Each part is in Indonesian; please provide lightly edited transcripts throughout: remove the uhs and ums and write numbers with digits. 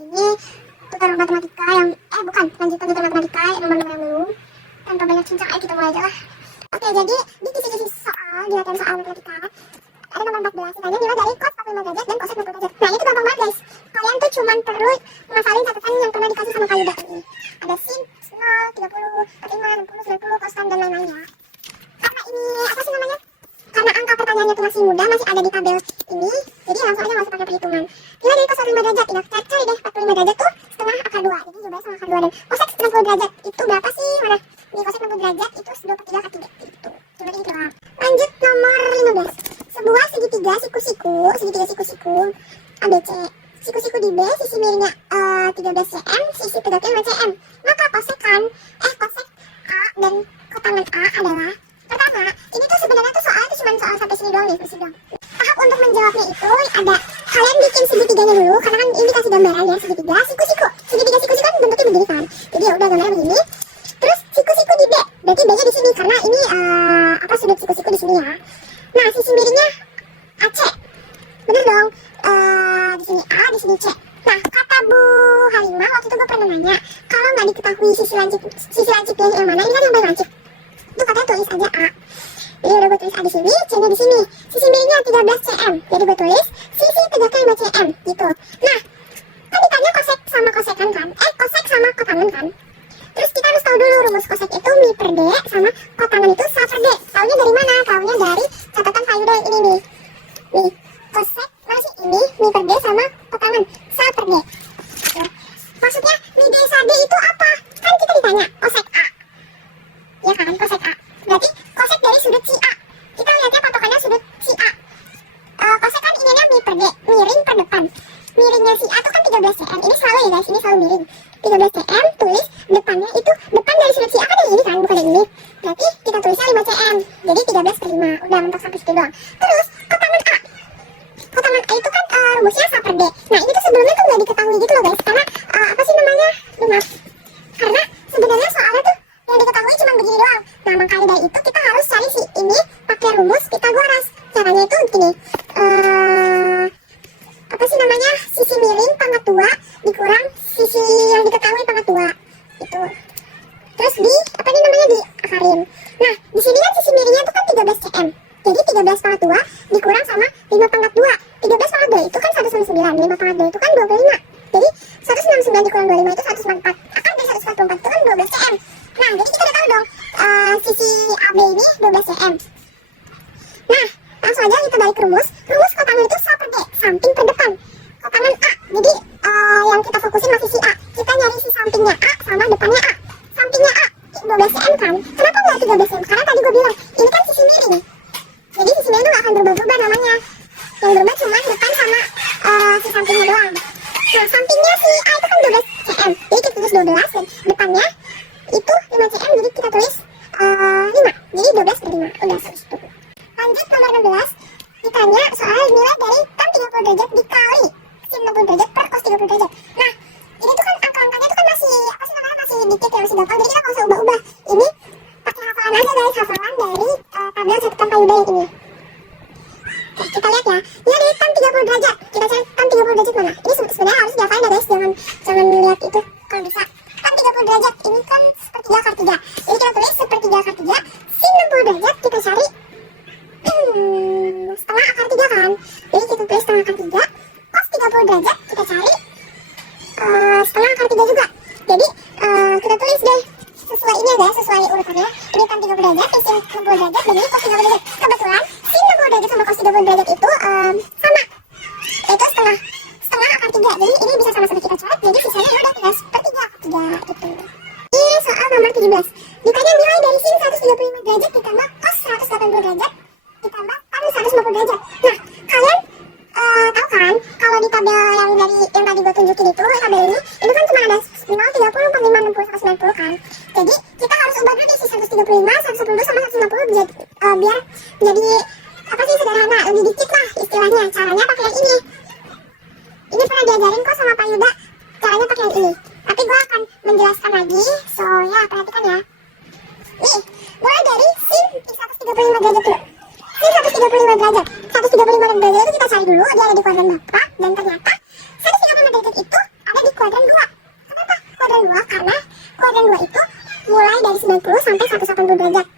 ini tutor matematika yang bukan lanjutan tutor matematika yang nomor-nomor yang belum. Tanpa banyak cincang, ayo kita mulai aja lah. Oke, jadi di kisi-kisi soal di latihan soal matematika ada nomor 14, ditanya nilai dari cos 45 derajat dan cosec 60 derajat. Nah, itu gampang banget guys. Kalian tuh cuman perlu ngafalin catatan yang pernah dikasih sama Kayuda ini. Ada sin 0, 30, 45, 60, 90, kos dan lain-lainnya. Karena ini apa sih namanya? Karena angka pertanyaannya itu masih mudah, masih ada di tabel ini, jadi langsung aja nggak usah pakai perhitungan. Nilai dari cos 45 derajat, tinggal cari deh 45 derajat tuh setengah akar 2, jadi jawabannya setengah akar 2. Dan cosec 60 derajat itu berapa sih? Mana? Di cosec 60 derajat itu 2/3 akar 3 itu. Coba ini doang. Lanjut nomor 15. Sebuah segitiga siku-siku ABC. Siku-siku di B, sisi miringnya 13 cm, sisi tegaknya 5 cm. Maka cosec A dan kotangan A adalah, pertama, ini tuh sebenarnya tuh soal soal sampai sini doang nih, doang. Tahap untuk menjawabnya itu ada, kalian bikin segitiganya dulu, karena kan ini dikasih gambaran ya, segitiga siku-siku kan bentuknya begini kan. Jadi ya udah gambarnya begini. Terus siku-siku di B, berarti B-nya di sini karena ini sudut siku-siku di sini ya. Nah, sisi miringnya AC. Bener dong. Di sini A, di sini C. Nah, kata Bu Halimah waktu itu gue pernah nanya, kalau nggak diketahui sisi lancipnya yang mana, ini kan yang paling lancip. Itu katanya tulis aja A. Jadi udah gue tulis A di sini, C-nya di sini. Sisi miringnya 13 cm. Jadi gue tulis sisi tegaknya 5 cm gitu. Nah, kan ditanya cosec sama kosekan kan? Cosec sama kotangan kan? Terus kita harus tahu dulu rumus cosec itu mi per D sama kotangan itu sa per D. Taunya dari mana? Taunya dari catatan Kayuda yang ini nih. Nih, cosec mana sih ini? Mi per D sama kotangan sa per D. Oke. Maksudnya mi D sa D itu apa? Kan kita ditanya cosec A. Ya kan, cosec A. Berarti cosec dari sudut si A. Kita lihatnya patokannya sudut si A. Cosec kan ininya mi per D, miring per depan. Miringnya si A itu kan 13 cm. Ini selalu ya guys, ini selalu miring. 13 cm, tulis depannya itu, depan dari sudut si A kan yang ini kan, bukan yang ini. Berarti kita tulisnya 5 cm. Jadi 13/5. Udah mentok sampai situ doang. Terus kotangan A. Kotangan A itu kan rumusnya sa per D. Nah, ini tuh sebelumnya tuh nggak diketahui gitu loh guys. Karena apa sih namanya? Lumas. Karena sebenarnya soalnya tuh yang diketahui cuma begini doang. Nah, makanya dari itu kita harus cari si ini pakai rumus Pitagoras. Caranya itu gini. Apa sih namanya? Sisi miring pangkat 2 dikurang sisi yang diketahui pangkat 2. Itu. Terus diakarin. Nah, di sini kan sisi miringnya itu kan 13 cm. Jadi 13 pangkat 2 dikurang sama 5 pangkat 2. 13 pangkat 2 itu kan 199. 5 pangkat 2 itu kan 25. Jadi 169 dikurang 25 itu 144. Akar dari 144 itu kan 12 cm. Nah, jadi kita udah tahu dong sisi AB ini 12 cm. Nah, langsung aja kita balik rumus. Rumus kotangan itu sa per D, samping per depan. Kotangan A. Jadi yang kita fokusin masih si A. Kita nyari si sampingnya A sama depannya A. Sampingnya A 12 cm kan? Kenapa nggak 13 cm? Karena tadi gue bilang ini kan sisi miring. Jadi sisi miring itu nggak akan berubah-ubah namanya. Yang berubah cuma depan sama si sampingnya doang. Nah, sampingnya si A itu kan 12 cm. Jadi kita tulis 12 dan depannya itu 5 cm. Jadi kita tulis 5. Jadi 12/5. Udah tulis itu. Lanjut nomor 16. Ditanya soal nilai dari tan 30 derajat dikali sin 60 derajat per cos 30 derajat. Nah, ini tuh kan angka-angkanya tuh kan masih apa sih namanya, masih dikit ya, masih gampang. Jadi kita nggak usah ubah-ubah. Ini pakai hafalan aja guys, hafalan dari tabel catatan Kayuda yang ini. Oke, kita lihat ya. Ini dari tan 30 derajat. Kita cari tan 30 derajat mana? Ini sebenarnya harus dihafalin ya guys, jangan lihat itu kalau bisa. Tan 30 derajat ini kan sepertiga akar 3. Jadi kita tulis sepertiga akar 3 sin 60 derajat kita cari setengah akar 3 kan. Jadi kita tulis setengah akar 3. Cos 30 derajat kita cari setengah akar 3 juga. Jadi kita tulis deh sesuai ini ya guys, sesuai urutannya. Ini tan 30 derajat, sin 60 derajat, dan ini cos 30 derajat. Kebetulan sin 60 derajat sama cos 30 derajat itu sama, yaitu setengah akar 3. Jadi ini bisa sama-sama kita coret. Jadi sisanya ya udah tinggal sepertiga akar 3 gitu. Ini soal nomor 17. Ditanya nilai dari sin 135 derajat ditambah cos 180 derajat ditambah tan 150 derajat. Nah, kalian tahu kan kalau di tabel yang tadi gue tunjukin itu, tabel ini kan cuma ada 0, 30, 45, 60, 190 kan. Jadi kita harus ubah dulu si 135, 110 sama 150 biar jadi apa sih, sederhana, lebih dikit lah istilahnya. Caranya pakai yang ini. Ini pernah diajarin kok sama Pak Yuda, caranya pakai yang ini. Tapi gue akan menjelaskan lagi, so ya perhatikan ya. Nih, mulai dari sin 135 derajat dulu. Ini 135 derajat. 135 derajat itu kita cari dulu, dia ada di kuadran Bapak. Dan ternyata 135 derajat itu kuadran 2. Kenapa kuadran 2? Karena kuadran 2 itu mulai dari 90 sampai 180 derajat.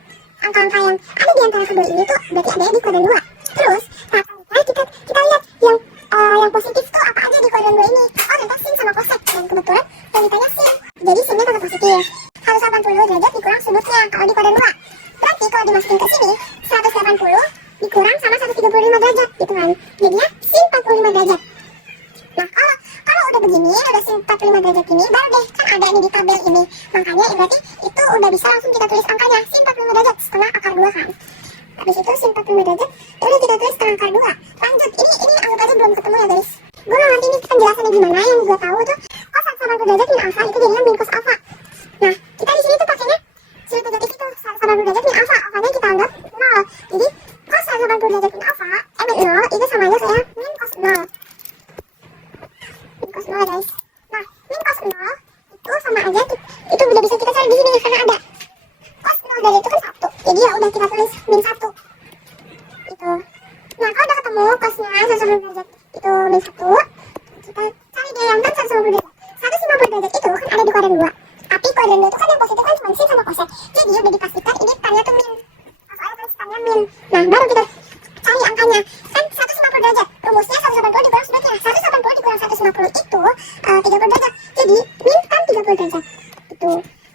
Angka-angka yang ada di antara kedua ini tuh berarti ada di kuadran 2. Terus, nah kita lihat yang positif tuh apa aja di kuadran 2 ini. Oh, ternyata sin sama cosec. Dan kebetulan yang ditanya sin. Jadi sinnya tetap positif. 180 derajat dikurang sudutnya kalau di kuadran 2. Berarti kalau dimasukin ke sini, 180 dikurang sama 135 derajat gitu kan. Jadinya sin 45 derajat. Nah, kalau udah begini, udah sin 45 derajat ini, baru deh kan ada ini di tabel ini. Makanya berarti itu udah bisa langsung kita tulis angkanya, sin 45 derajat setengah akar 2 kan. Habis itu sin 45 derajat, udah kita tulis setengah akar 2. Lanjut, ini anggap aja belum ketemu ya guys. Gue gak ngerti ini penjelasannya gimana, yang gue tahu tuh cos 180 derajat min alfa itu jadinya min cos alfa. Nah, kita di sini tuh pakainya sudut negatif itu 180 derajat min alfa, alfanya kita anggap 0. Jadi cos 180 derajat min alfa, min 0 itu sama aja kayak min cos 0. Min cos 0 guys. Nah, min cos 0 itu sama aja, itu udah bisa kita cari di sini karena ada cos 0 dari itu kan 1. Jadi ya udah kita tulis min 1. Gitu. Nah, kalau udah ketemu cosnya 180 derajat itu min 1, kita cari deh yang tan 150 derajat. 150 derajat itu kan ada di kuadran 2. Tapi kuadran 2 itu kan yang positif kan cuma sin sama cosec. Jadi udah dipastikan ini tannya tuh min. Soalnya tulis tannya min. Nah, baru kita cari angkanya. Kan 150 derajat. Rumusnya 180 dikurang sudutnya. 180 dikurang 150 itu 30 derajat. Jadi min tan 30 derajat. Itu.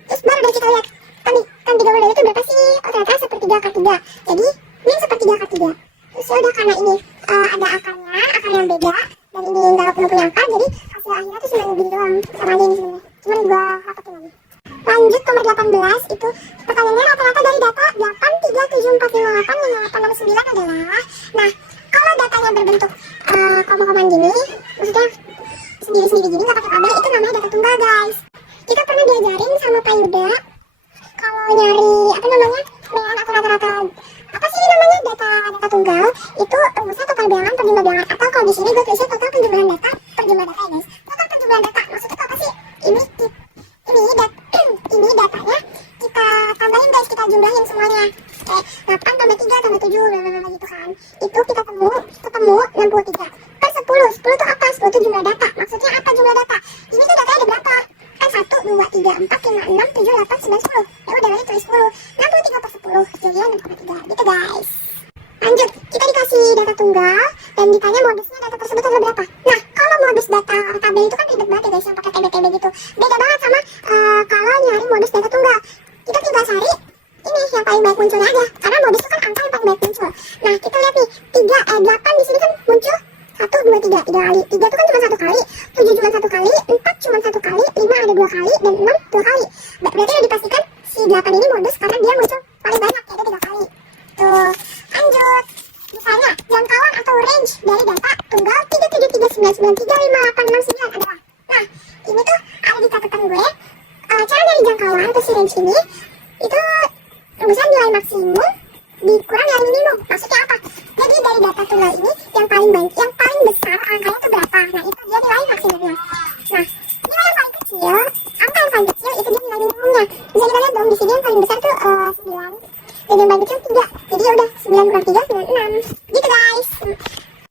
Terus baru deh kita lihat tan 30 derajat itu berapa sih? Oh, ternyata sepertiga akar 3. Jadi min sepertiga akar 3. Terus udah karena ini ada akarnya, akar yang beda. Dan ini nggak punya akar, jadi hasil akhirnya tuh cuma begini doang. Sama aja ini sebenarnya. Cuman gua rapetin lagi. Lanjut nomor 18 itu pertanyaannya rata-rata dari data 83748 yang 869 adalah, nah kalau datanya berbentuk koma-komaan gini, maksudnya sendiri-sendiri gini nggak pakai tabel, itu namanya data tunggal guys. Kita pernah diajarin sama Pak Yuda kalau nyari apa namanya bilangan atau rata-rata apa sih ini namanya data tunggal itu rumusnya total bilangan per jumlah bilangan, atau kalau di sini gue tulisnya total penjumlahan data per jumlah data ya guys. Total penjumlahan data maksudnya itu apa sih? Ini datanya kita tambahin guys, kita jumlahin semuanya. Kayak 8 tambah 3 tambah 7 blablabla gitu kan. Itu kita ketemu 63 per 10. 10 itu apa? 10 itu jumlah data. Maksudnya apa jumlah data? Ini tuh datanya ada berapa? Kan 1, 2, 3, 4, 5, 6, 7, 8, 9, 10. Ya udah nanti tulis 10. 63 per 10 hasilnya 6,3 gitu guys. Lanjut, kita dikasih data tunggal dan ditanya modusnya data tersebut ada berapa. Nah, kalau modus data tabel itu kan ribet banget ya guys, yang pakai TB-TB gitu. Beda banget sama kalau nyari modus data tunggal. Kita tinggal cari ini yang paling baik munculnya aja, karena modus itu kan angka yang paling baik muncul. Nah, kita lihat nih, 8 di sini kan muncul 1, 2, 3 kali. 3 itu kan cuma 1 kali, 7 cuma 1 kali, 4 cuma 1 kali, 5 ada 2 kali, dan 6 2 kali. Berarti udah dipastikan si 8 ini modus karena dia muncul paling banyak, yaitu 3 kali. Tuh, lanjut. Misalnya, jangkauan atau range dari data tunggal 37399358669 adalah. Nah, ini tuh ada di catatan gue. Cara dari jangkauan atau si range ini, itu rumusnya nilai maksimum dikurang nilai minimum. Maksudnya apa? Jadi dari data tunggal ini, yang paling besar angkanya itu berapa? Nah, itu dia nilai maksimumnya. Nah, nilai yang paling kecil, angka yang paling kecil, itu dia nilai minimumnya. Bisa kita lihat dong, di sini yang paling besar tuh 9. Dan yang paling kecil 3. Jadi ya udah 9 kurang 3, 96. Gitu guys.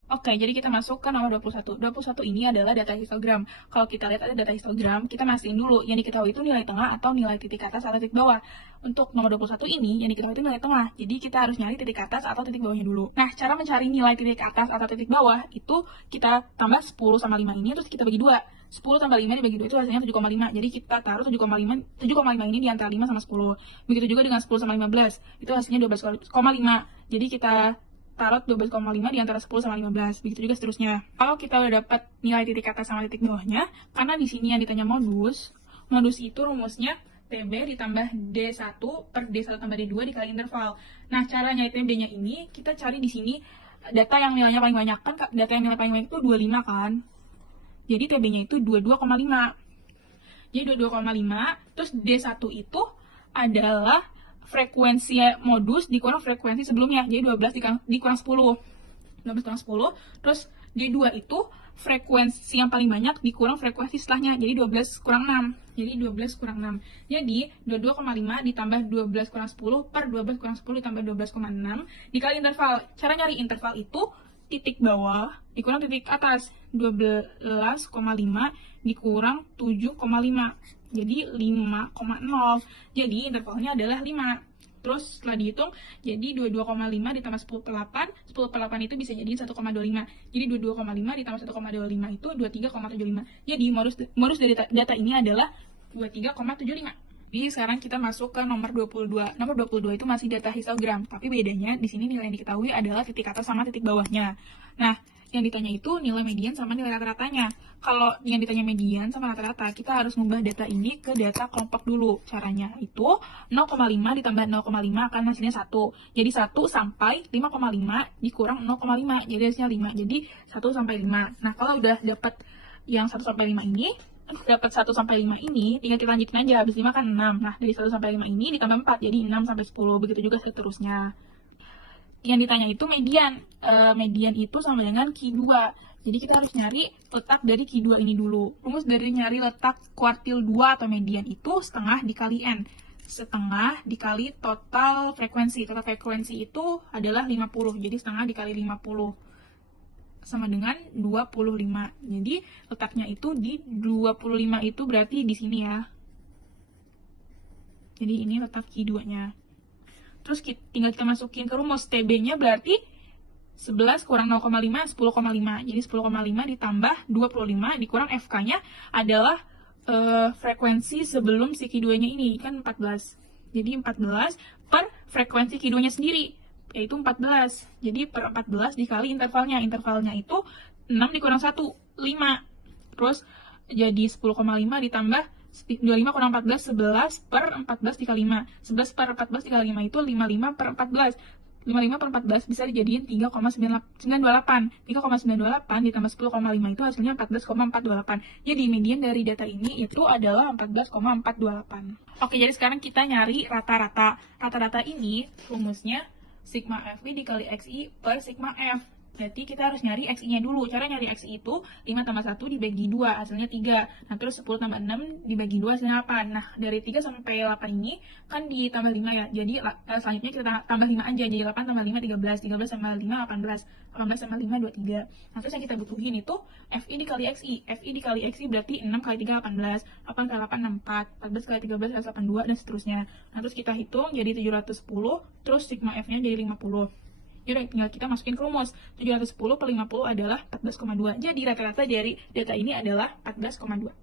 Oke, jadi kita masuk ke nomor 21. 21 ini adalah data histogram. Kalau kita lihat ada data histogram, kita mastiin dulu. Yang diketahui itu nilai tengah atau nilai titik atas atau titik bawah. Untuk nomor 21 ini, yang diketahui itu nilai tengah. Jadi kita harus nyari titik atas atau titik bawahnya dulu. Nah, cara mencari nilai titik atas atau titik bawah, itu kita tambah 10 sama 5 ini, terus kita bagi 2. 10 tambah 5 dibagi 2 itu hasilnya 7,5. Jadi kita taruh 7,5 ini di antara 5 sama 10. Begitu juga dengan 10 sama 15. Itu hasilnya 12,5. Jadi kita taruh 12,5 di antara 10 sama 15. Begitu juga seterusnya. Kalau kita udah dapat nilai titik atas sama titik bawahnya, karena di sini yang ditanya modus itu rumusnya TB ditambah D1 per D1 tambah D2 dikali interval. Nah, cara nyari TB-nya ini, kita cari di sini data yang nilainya paling banyak. Kan data yang nilai paling banyak itu 25 kan? Jadi TB-nya itu 22,5. Jadi 22,5, terus D1 itu adalah frekuensi modus dikurang frekuensi sebelumnya. Jadi 12 dikurang 10. 12 kurang 10. Terus D2 itu frekuensi yang paling banyak dikurang frekuensi setelahnya. Jadi 12 kurang 6. Jadi 12 kurang 6. Jadi 22,5 ditambah 12 kurang 10 per 12 kurang 10 ditambah 12,6 dikali interval. Cara nyari interval itu titik bawah dikurang titik atas. 12,5 dikurang 7,5. Jadi 5,0. Jadi intervalnya adalah 5. Terus setelah dihitung, jadi 22,5 ditambah 10 per 8. 10 per 8 itu bisa jadi 1,25. Jadi 22,5 ditambah 1,25 itu 23,75. Jadi modus dari data ini adalah 23,75. Jadi sekarang kita masuk ke nomor 22. Nomor 22 itu masih data histogram, tapi bedanya di sini nilai yang diketahui adalah titik atas sama titik bawahnya. Nah, yang ditanya itu nilai median sama nilai rata-ratanya. Kalau yang ditanya median sama rata-rata, kita harus mengubah data ini ke data kelompok dulu. Caranya itu 0,5 ditambah 0,5 akan hasilnya 1. Jadi 1 sampai 5,5 dikurang 0,5. Jadi hasilnya 5. Jadi 1 sampai 5. Nah, kalau udah dapat yang 1 sampai 5 ini, dapat 1 sampai 5 ini, tinggal kita lanjutin aja. Habis 5 kan 6. Nah, dari 1 sampai 5 ini ditambah 4, jadi 6 sampai 10. Begitu juga seterusnya. Yang ditanya itu median. Median itu sama dengan Q2. Jadi kita harus nyari letak dari Q2 ini dulu. Rumus dari nyari letak kuartil 2 atau median itu setengah dikali N. Setengah dikali total frekuensi. Total frekuensi itu adalah 50. Jadi setengah dikali 50. Sama dengan 25. Jadi letaknya itu di 25 itu berarti di sini ya. Jadi ini letak Q2-nya. Terus tinggal kita masukin ke rumus. TB-nya berarti 11 kurang 0,5, 10,5. Jadi 10,5 ditambah 25 dikurang FK-nya adalah frekuensi sebelum si Q2-nya ini. Kan 14. Jadi 14 per frekuensi Q2-nya sendiri, yaitu 14. Jadi per 14 dikali intervalnya. Intervalnya itu 6 dikurang 1, 5. Terus jadi 10,5 ditambah 25 kurang 14, 11 per 14 dikali 5. 11 per 14 dikali 5 itu 55 per 14. 55 per 14 bisa dijadiin 3,928. 3,928 ditambah 10,5 itu hasilnya 14,428. Jadi median dari data ini itu adalah 14,428. Oke, jadi sekarang kita nyari rata-rata. Rata-rata ini rumusnya sigma FB dikali XI per sigma F. Berarti kita harus nyari XI-nya dulu. Cara nyari XI itu 5 tambah 1 dibagi 2, hasilnya 3. Nah, terus 10 tambah 6 dibagi 2, hasilnya 8. Nah, dari 3 sampai 8 ini kan ditambah 5 ya. Jadi selanjutnya kita tambah 5 aja. Jadi 8 tambah 5, 13. 13 tambah 5, 18. 18 tambah 5, 23. Nah, terus yang kita butuhin itu FI dikali XI. FI dikali XI berarti 6 kali 3, 18. 8 kali 8, 64. 14 kali 13, 82, dan seterusnya. Nah, terus kita hitung jadi 710. Terus sigma F-nya jadi 50. Yaudah, tinggal kita masukin ke rumus. 710 per 50 adalah 14,2. Jadi rata-rata dari data ini adalah 14,2.